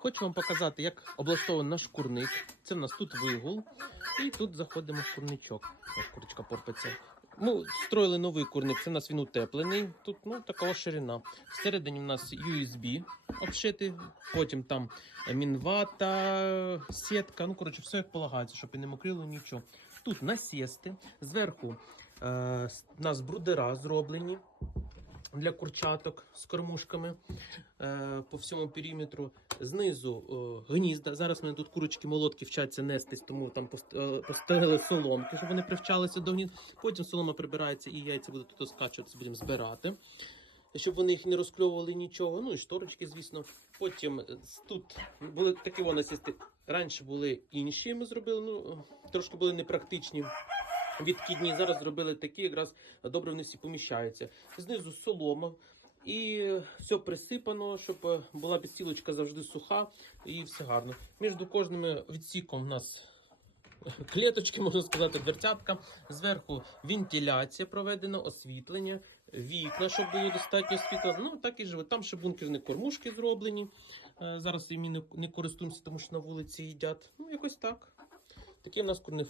Хочу вам показати, як облаштований наш курник. Це в нас тут вигул. І тут заходимо в курничок. Ось курочка порпиться. Ми строїли новий курник, це у нас він утеплений. Тут ну, така ширина. Всередині в нас USB обшитий, потім там мінвата, сітка. Ну, коротше, все як полагається, щоб і не мокрило нічого. Тут насісти, зверху е, у нас брудера зроблені для курчаток з кормушками е, по всьому периметру. Знизу е, гнізда. Зараз мене тут курочки молотки вчаться нестись, тому там пост- е, поставили соломки, щоб вони привчалися до гнізд. Потім солома прибирається і яйця будуть тут скачуватися, будемо збирати. Щоб вони їх не розкльовували нічого. Ну і шторочки, звісно. Потім е, тут були такі вони сісти. Раніше були інші, ми зробили, ну трошки були непрактичні. Відкидні зараз зробили такі, якраз добре вони всі поміщаються. Знизу солома. І все присипано, щоб е, була підстілочка завжди суха і все гарно. Між кожним відсіком у нас клеточки, можна сказати, дверцятка. Зверху вентиляція проведена, освітлення, вікна, щоб було достатньо світла. Ну так і живе. Там ще бункерні кормушки зроблені. Е, Зараз іми не, користуємося, тому що на вулиці їдять. Ну, якось так. Такий у нас курник.